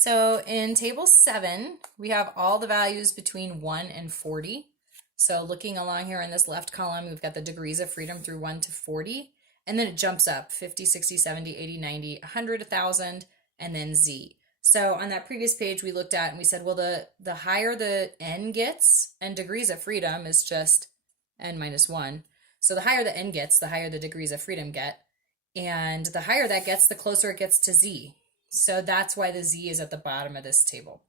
So in table 7, we have all the values between 1 and 40. So looking along here in this left column, we've got the degrees of freedom through 1 to 40. And then it jumps up 50, 60, 70, 80, 90, 100, 1,000, and then Z. So on that previous page we looked at and we said, well, the higher the n gets, and degrees of freedom is just n minus 1. So the higher the n gets, the higher the degrees of freedom get. And the higher that gets, the closer it gets to Z. So that's why the Z is at the bottom of this table.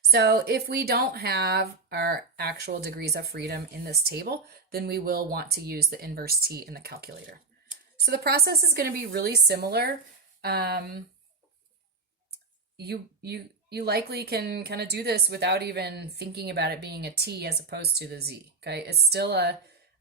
So if we don't have our actual degrees of freedom in this table, then we will want to use the inverse T in the calculator. So the process is going to be really similar. You likely can kind of do this without even thinking about it being a T as opposed to the Z. Okay, it's still a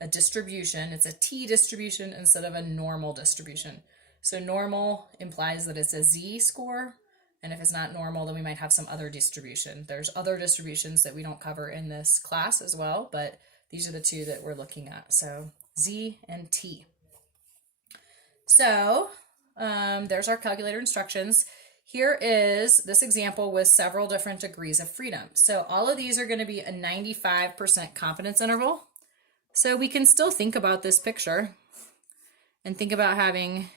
distribution. It's a T distribution instead of a normal distribution. So normal implies that it's a Z score, and if it's not normal, then we might have some other distribution. There's other distributions that we don't cover in this class as well, but these are the two that we're looking at. So Z and T. So there's our calculator instructions. Here is this example with several different degrees of freedom. So all of these are going to be a 95% confidence interval. So we can still think about this picture and think about having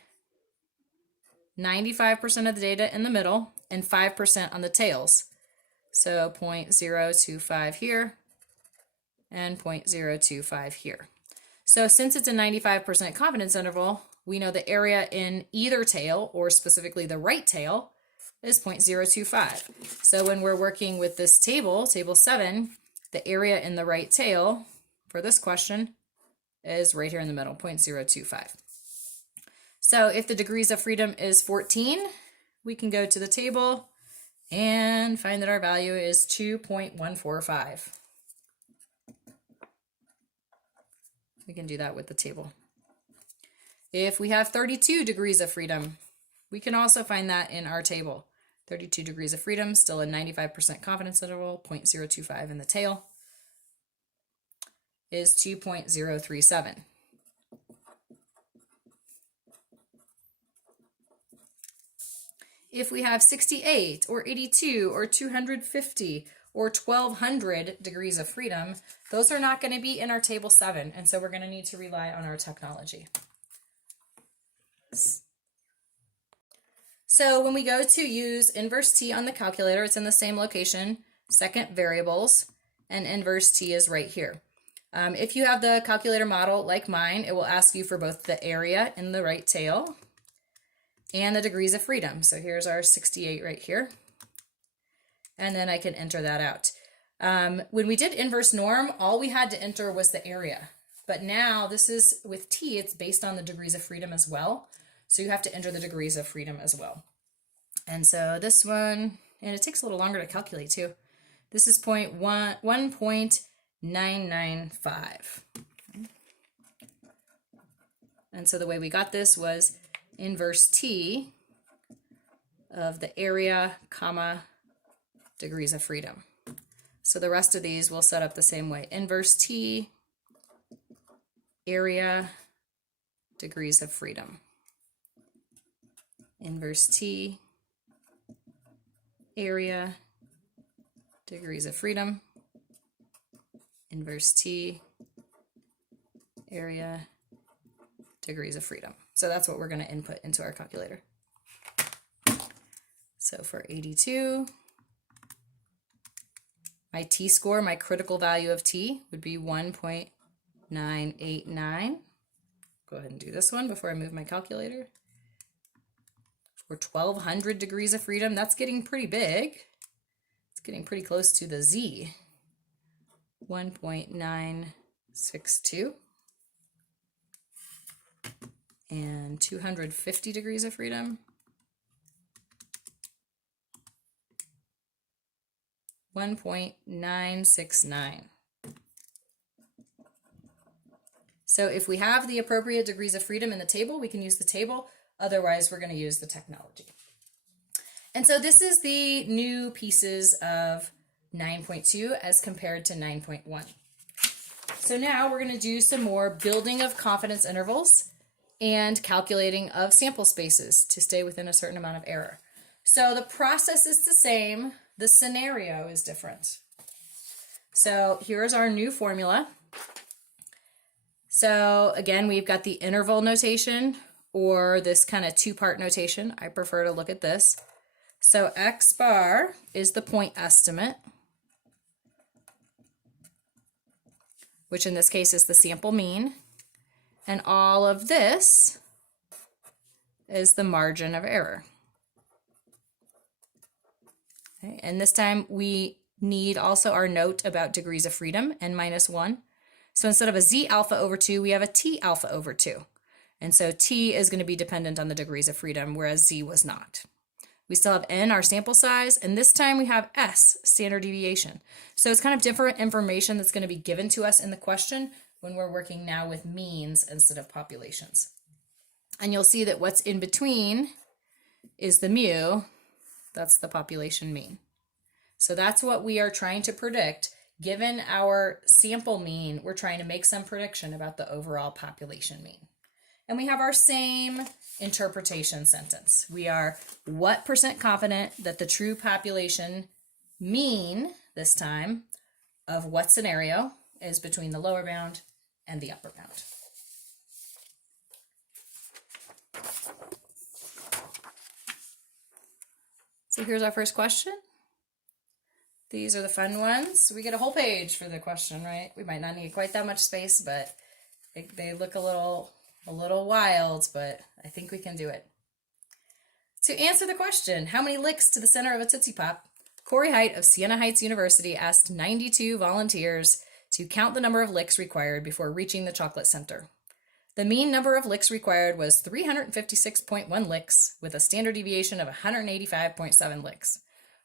95% of the data in the middle and 5% on the tails. So 0.025 here and 0.025 here. So since it's a 95% confidence interval, we know the area in either tail, or specifically the right tail, is 0.025. So when we're working with this table, table 7, the area in the right tail for this question is right here in the middle, 0.025. So if the degrees of freedom is 14, we can go to the table and find that our value is 2.145. We can do that with the table. If we have 32 degrees of freedom, we can also find that in our table. 32 degrees of freedom, still a 95% confidence interval, 0.025 in the tail, is 2.037. If we have 68 or 82 or 250 or 1200 degrees of freedom, those are not going to be in our table 7, and so we're going to need to rely on our technology. So when we go to use inverse T on the calculator, it's in the same location, second variables, and inverse T is right here. If you have the calculator model like mine, it will ask you for both the area in the right tail and the degrees of freedom. So here's our 68 right here. And then I can enter that out. When we did inverse norm, all we had to enter was the area. But now this is with T, it's based on the degrees of freedom as well. So you have to enter the degrees of freedom as well. And so this one, and it takes a little longer to calculate too. This is 1.995. And so the way we got this was inverse T of the area, comma, degrees of freedom. So the rest of these will set up the same way. Inverse T, area, degrees of freedom. Inverse T, area, degrees of freedom. Inverse T, area, degrees of freedom. So that's what we're going to input into our calculator. So for 82, my T score, my critical value of T would be 1.989. Go ahead and do this one before I move my calculator. For 1200 degrees of freedom, that's getting pretty big. It's getting pretty close to the Z. 1.962. And 250 degrees of freedom, 1.969. So if we have the appropriate degrees of freedom in the table, we can use the table. Otherwise, we're going to use the technology. And so this is the new pieces of 9.2 as compared to 9.1. So now we're going to do some more building of confidence intervals and calculating of sample spaces to stay within a certain amount of error. So the process is the same, the scenario is different. So here's our new formula. So again, we've got the interval notation or this kind of two-part notation. I prefer to look at this. So X bar is the point estimate, which in this case is the sample mean. And all of this is the margin of error. Okay, and this time we need also our note about degrees of freedom, n-1. So instead of a z alpha over 2, we have a t alpha over 2. And so t is going to be dependent on the degrees of freedom, whereas z was not. We still have n, our sample size, and this time we have s, standard deviation. So it's kind of different information that's going to be given to us in the question when we're working now with means instead of populations. And you'll see that what's in between is the mu, that's the population mean. So that's what we are trying to predict. Given our sample mean, we're trying to make some prediction about the overall population mean. And we have our same interpretation sentence. We are what % confident that the true population mean, this time, of what scenario is between the lower bound and the upper bound. So here's our first question. These are the fun ones. We get a whole page for the question, right? We might not need quite that much space, but they look a little wild, but I think we can do it. To answer the question, how many licks to the center of a Tootsie Pop? Corey Height of Siena Heights University asked 92 volunteers to count the number of licks required before reaching the chocolate center. The mean number of licks required was 356.1 licks, with a standard deviation of 185.7 licks.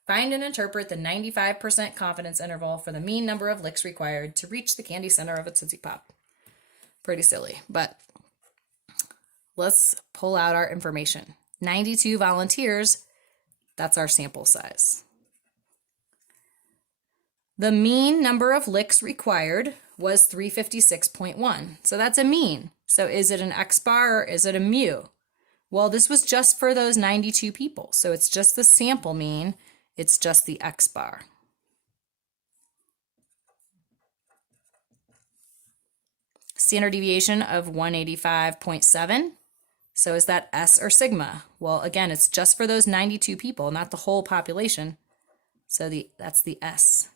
Find and interpret the 95% confidence interval for the mean number of licks required to reach the candy center of a Tootsie Pop. Pretty silly, but let's pull out our information. 92 volunteers, that's our sample size. The mean number of licks required was 356.1. So that's a mean. So is it an X bar or is it a mu? Well, this was just for those 92 people. So it's just the sample mean. It's just the X bar. Standard deviation of 185.7. So is that S or sigma? Well, again, it's just for those 92 people, not the whole population. So that's the S.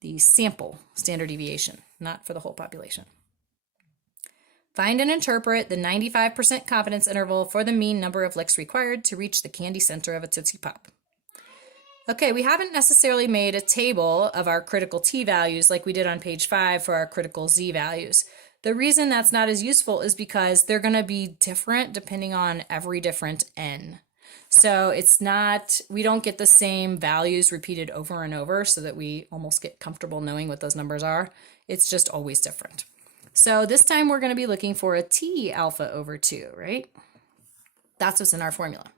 The sample standard deviation, not for the whole population. Find and interpret the 95% confidence interval for the mean number of licks required to reach the candy center of a Tootsie Pop. Okay, we haven't necessarily made a table of our critical t values like we did on page 5 for our critical z values. The reason that's not as useful is because they're going to be different depending on every different n. So it's not, we don't get the same values repeated over and over so that we almost get comfortable knowing what those numbers are. It's just always different. So this time we're going to be looking for a t alpha over 2, right? That's what's in our formula.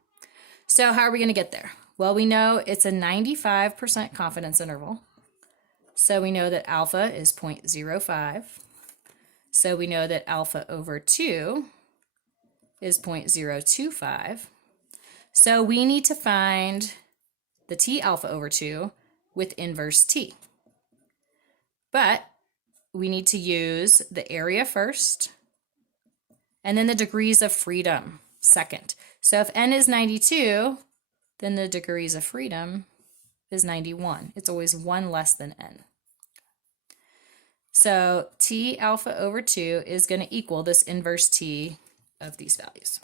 So how are we going to get there? Well, we know it's a 95% confidence interval. So we know that alpha is 0.05. So we know that alpha over 2 is 0.025. So we need to find the t alpha over 2 with inverse t. But we need to use the area first, and then the degrees of freedom second. So if n is 92, then the degrees of freedom is 91. It's always 1 less than n. So t alpha over 2 is going to equal this inverse t of these values.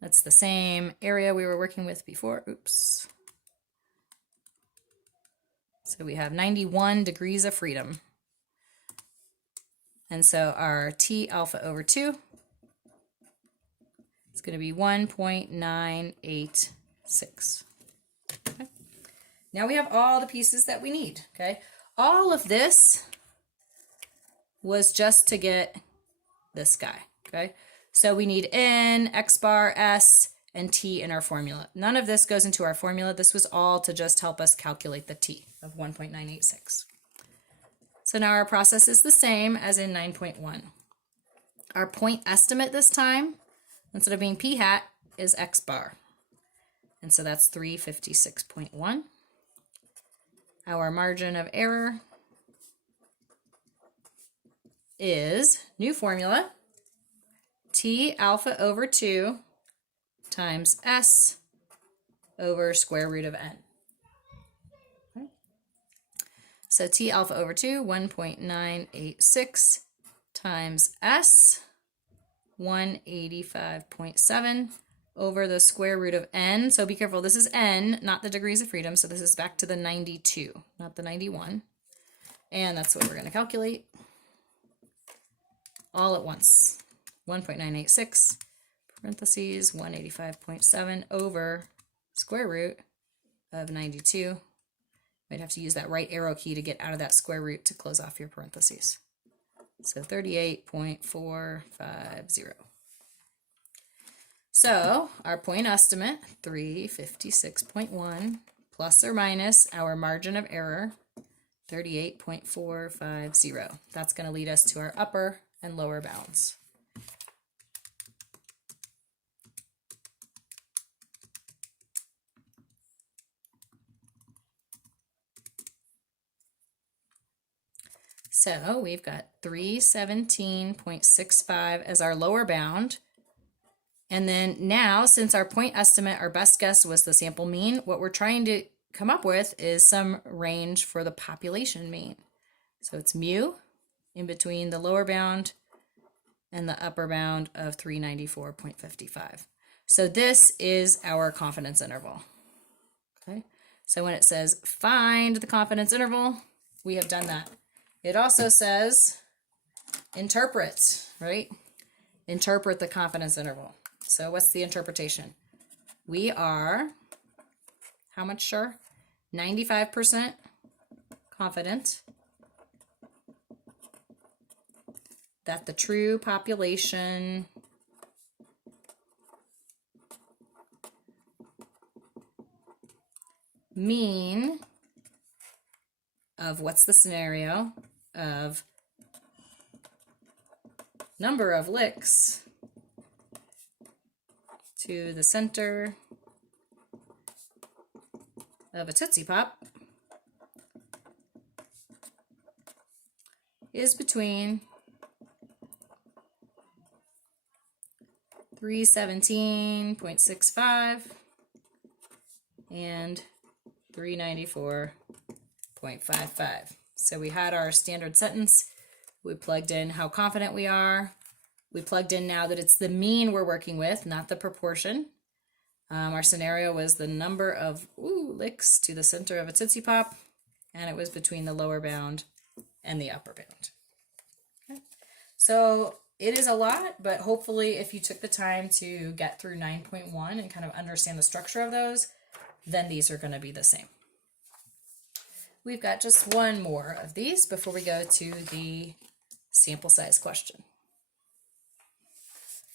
That's the same area we were working with before. Oops. So we have 91 degrees of freedom. And so our t alpha over 2 is going to be 1.986. Okay. Now we have all the pieces that we need, okay? All of this was just to get this guy, okay? So we need n, x bar, s, and t in our formula. None of this goes into our formula. This was all to just help us calculate the t of 1.986. So now our process is the same as in 9.1. Our point estimate this time, instead of being p hat, is x bar. And so that's 356.1. Our margin of error is, new formula, T alpha over 2 times S over square root of N. Okay. So T alpha over 2, 1.986 times S, 185.7 over the square root of N. So be careful, this is N, not the degrees of freedom. So this is back to the 92, not the 91. And that's what we're going to calculate all at once. 1.986 parentheses 185.7 over square root of 92. Might have to use that right arrow key to get out of that square root to close off your parentheses. So 38.450. So our point estimate, 356.1, plus or minus our margin of error, 38.450. That's going to lead us to our upper and lower bounds. So we've got 317.65 as our lower bound. And then now, since our point estimate, our best guess was the sample mean, what we're trying to come up with is some range for the population mean. So it's mu in between the lower bound and the upper bound of 394.55. So this is our confidence interval. Okay. So when it says find the confidence interval, we have done that. It also says interpret, right? Interpret the confidence interval. So what's the interpretation? We are, how much sure? 95% confident that the true population mean of, what's the scenario, of number of licks to the center of a Tootsie Pop is between 317.65 and 394.55. So we had our standard sentence. We plugged in how confident we are. We plugged in now that it's the mean we're working with, not the proportion. Our scenario was the number of licks to the center of a Tootsie Pop, and it was between the lower bound and the upper bound. Okay. So it is a lot, but hopefully if you took the time to get through 9.1 and kind of understand the structure of those, then these are going to be the same. We've got just one more of these before we go to the sample size question.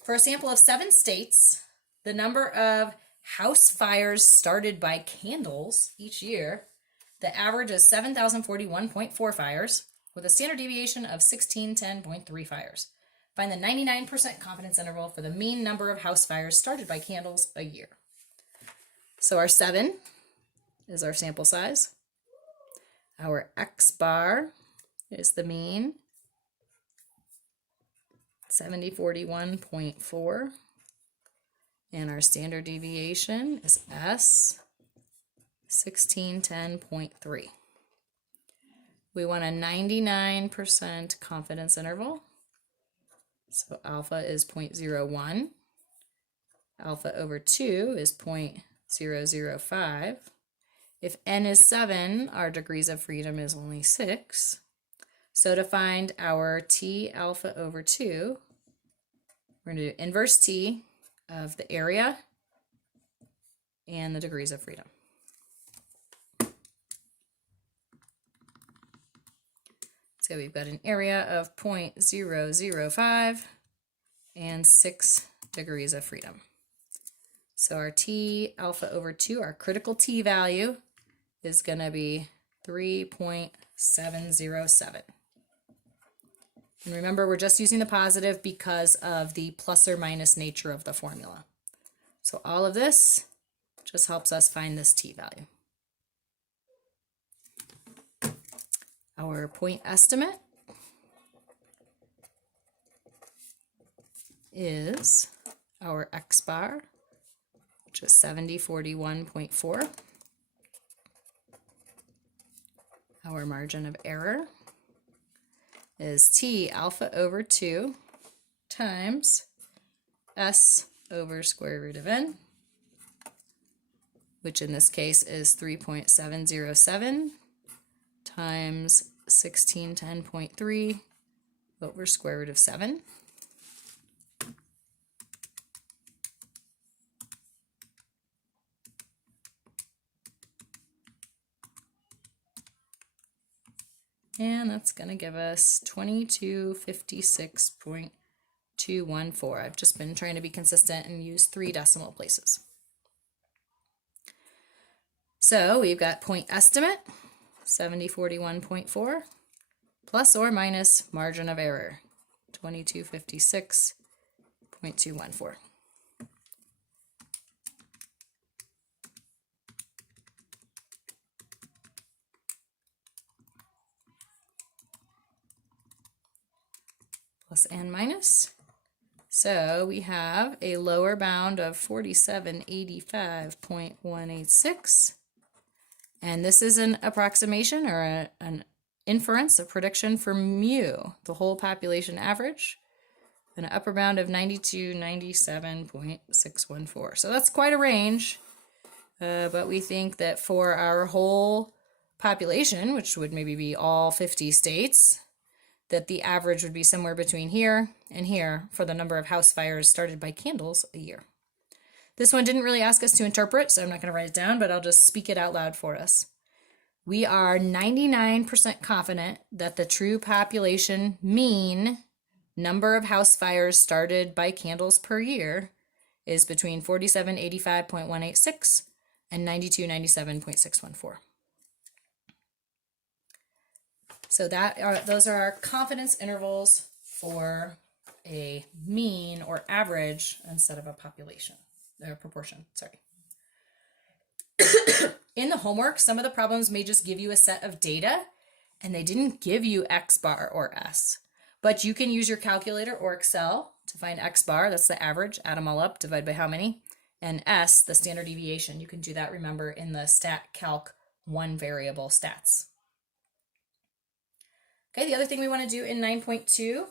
For a sample of 7 states, the number of house fires started by candles each year, the average is 7,041.4 fires with a standard deviation of 1,610.3 fires. Find the 99% confidence interval for the mean number of house fires started by candles a year. So our 7 is our sample size. Our X bar is the mean, 7041.4. And our standard deviation is S, 1610.3. We want a 99% confidence interval. So alpha is 0.01. Alpha over 2 is 0.005. If n is 7, our degrees of freedom is only 6. So to find our T alpha over 2, we're going to do inverse T of the area and the degrees of freedom. So we've got an area of 0.005 and 6 degrees of freedom. So our T alpha over 2, our critical T value, is going to be 3.707. And remember, we're just using the positive because of the plus or minus nature of the formula. So So all of this just helps us find this t-value. Our point estimate is our x bar, which is 7041.4. Our margin of error is t alpha over 2 times s over square root of n, which in this case is 3.707 times 1610.3 over square root of 7. And that's going to give us 2256.214. I've just been trying to be consistent and use 3 decimal places. So we've got point estimate, 7041.4, plus or minus margin of error, 2256.214. Plus and minus. So we have a lower bound of 4785.186. And this is an approximation or an inference, a prediction for mu, the whole population average, and an upper bound of 9297.614. So that's quite a range, but we think that for our whole population, which would maybe be all 50 states, that the average would be somewhere between here and here for the number of house fires started by candles a year. This one didn't really ask us to interpret, so I'm not going to write it down, but I'll just speak it out loud for us. We are 99% confident that the true population mean number of house fires started by candles per year is between 4785.186 and 9297.614. So those are our confidence intervals for a mean or average instead of a population or proportion. Sorry. In the homework, some of the problems may just give you a set of data and they didn't give you X bar or S, but you can use your calculator or Excel to find X bar, that's the average, add them all up, divide by how many, and S, the standard deviation. You can do that, remember, in the stat calc one variable stats. Okay, the other thing we want to do in 9.2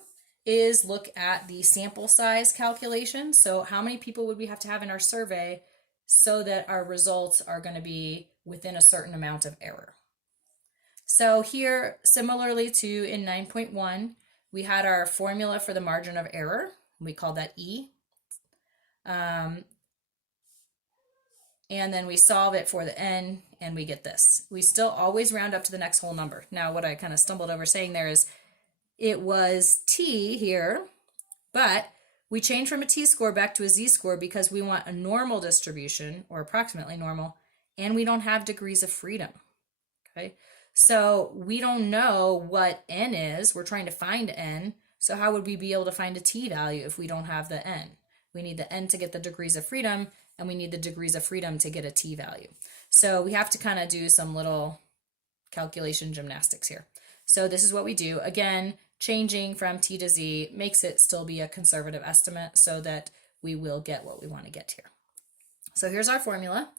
is look at the sample size calculation. So how many people would we have to have in our survey so that our results are going to be within a certain amount of error? So here, similarly to in 9.1, we had our formula for the margin of error. We called that E. And then we solve it for the n, and we get this. We still always round up to the next whole number. Now, what I kind of stumbled over saying there is it was t here, but we changed from a t-score back to a z-score because we want a normal distribution, or approximately normal, and we don't have degrees of freedom, okay? So we don't know what n is. We're trying to find n, so how would we be able to find a t-value if we don't have the n? We need the n to get the degrees of freedom, and we need the degrees of freedom to get a t-value. So we have to kind of do some little calculation gymnastics here. So this is what we do. Again, changing from t to z makes it still be a conservative estimate so that we will get what we want to get here. So here's our formula.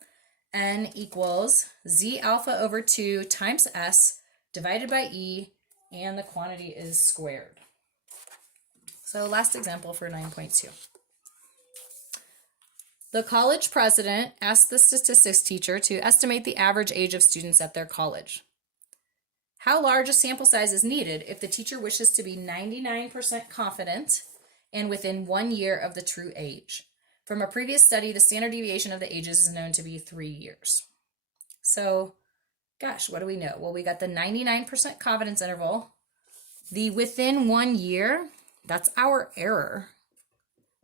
N equals z alpha over 2 times s divided by e, and the quantity is squared. So last example for 9.2. The college president asked the statistics teacher to estimate the average age of students at their college. How large a sample size is needed if the teacher wishes to be 99% confident and within 1 year of the true age? From a previous study, the standard deviation of the ages is known to be 3 years. So, gosh, what do we know? Well, we got the 99% confidence interval. The within 1 year, that's our error.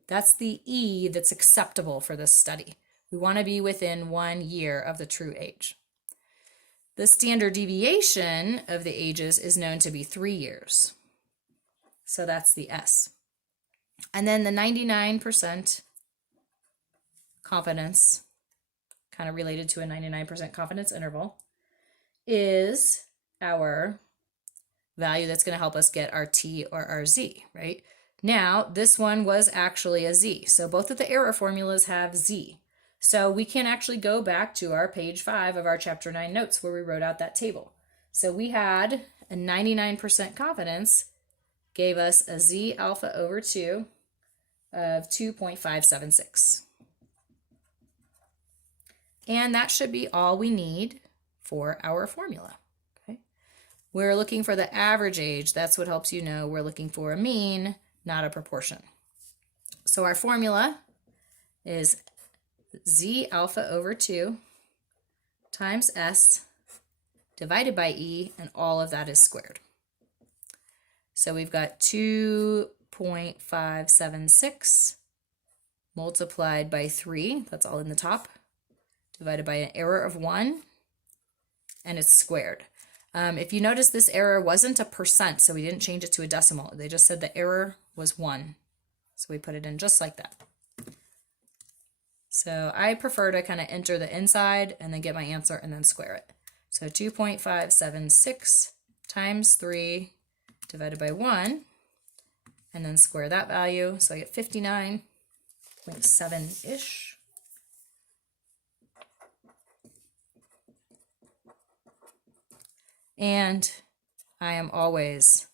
That's the E that's acceptable for this study. We want to be within 1 year of the true age. The standard deviation of the ages is known to be 3 years. So that's the S. And then the 99% confidence, kind of related to a 99% confidence interval, is our value that's going to help us get our t or our z, right? Now, this one was actually a z. So both of the error formulas have z. So we can actually go back to our page 5 of our chapter 9 notes where we wrote out that table. So we had a 99% confidence gave us a z alpha over 2 of 2.576. And that should be all we need for our formula. Okay. We're looking for the average age. That's what helps you know we're looking for a mean, not a proportion. So our formula is z alpha over 2 times s divided by e, and all of that is squared. So we've got 2.576 multiplied by 3, that's all in the top, divided by an error of 1, and it's squared. If you notice, this error wasn't a percent, so we didn't change it to a decimal. They just said the error was 1. So we put it in just like that. So I prefer to kind of enter the inside and then get my answer and then square it. So 2.576 times 3 divided by 1, and then square that value. So I get 59.7-ish. And I am always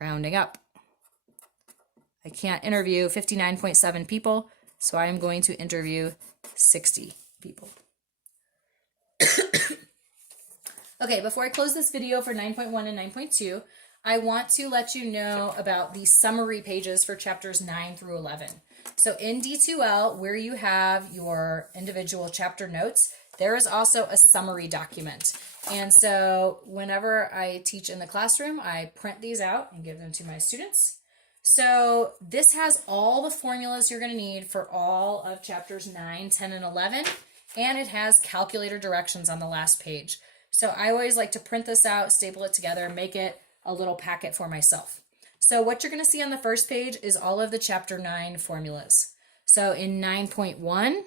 rounding up. I can't interview 59.7 people, so I am going to interview 60 people. Okay, before I close this video for 9.1 and 9.2, I want to let you know about the summary pages for chapters 9 through 11. So in D2L, where you have your individual chapter notes, there is also a summary document. And so whenever I teach in the classroom, I print these out and give them to my students. So this has all the formulas you're going to need for all of chapters 9, 10, and 11, and it has calculator directions on the last page. So I always like to print this out, staple it together, make it a little packet for myself. So what you're going to see on the first page is all of the chapter 9 formulas. So in 9.1,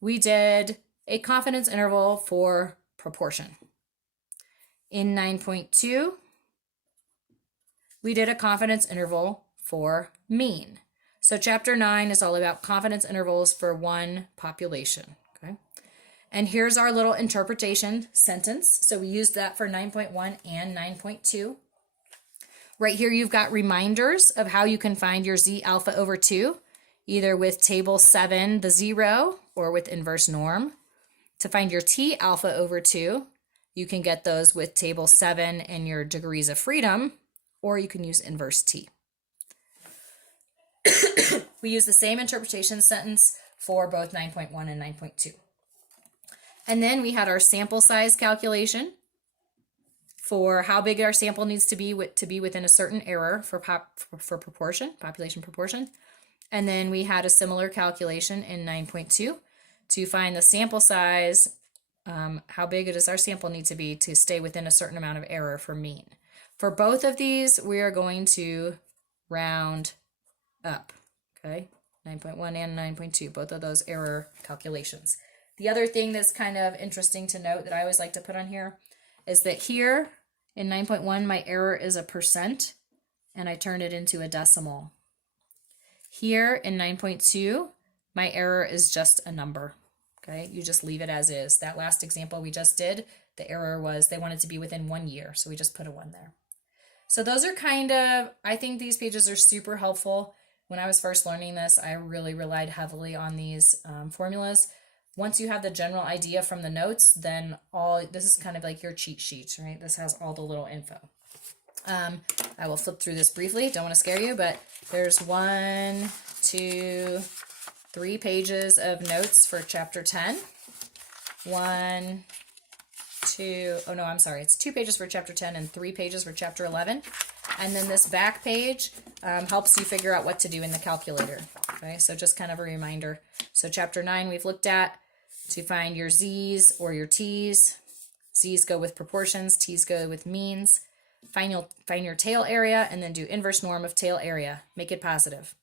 we did a confidence interval for proportion. In 9.2, we did a confidence interval for mean. So chapter 9 is all about confidence intervals for one population. Okay. And here's our little interpretation sentence. So we used that for 9.1 and 9.2. Right here, you've got reminders of how you can find your z alpha over 2, either with table 7, the 0, or with inverse norm. To find your t alpha over 2, you can get those with table 7 and your degrees of freedom, or you can use inverse t. We use the same interpretation sentence for both 9.1 and 9.2. And then we had our sample size calculation for how big our sample needs to be within a certain error for proportion, population proportion. And then we had a similar calculation in 9.2 to find the sample size, how big does our sample need to be to stay within a certain amount of error for mean. For both of these, we are going to round up, okay? 9.1 and 9.2, both of those error calculations. The other thing that's kind of interesting to note that I always like to put on here is that here in 9.1, my error is a percent, and I turned it into a decimal. Here in 9.2, my error is just a number, okay? You just leave it as is. That last example we just did, the error was they wanted to be within 1 year, so we just put a 1 there. So those are kind of, I think these pages are super helpful. When I was first learning this, I really relied heavily on these formulas. Once you have the general idea from the notes, then this is kind of like your cheat sheet, right? This has all the little info. I will flip through this briefly. Don't want to scare you, but there's 1, 2, 3 pages of notes for chapter 10. 1, 2, oh no, I'm sorry. It's 2 pages for chapter 10 and 3 pages for chapter 11. And then this back page helps you figure out what to do in the calculator. Okay, so just kind of a reminder. So chapter 9 we've looked at to find your z's or your t's. Z's go with proportions, t's go with means. Find your tail area and then do inverse norm of tail area. Make it positive.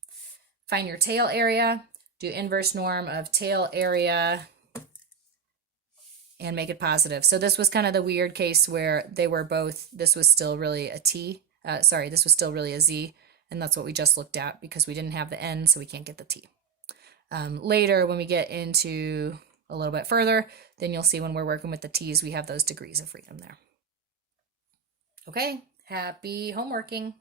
Find your tail area, do inverse norm of tail area, and make it positive. So this was kind of the weird case where they were both, this was still really a T, this was still really a Z, and that's what we just looked at because we didn't have the N, so we can't get the T. Later, when we get into a little bit further, then you'll see when we're working with the T's, we have those degrees of freedom there. Okay, happy homeworking.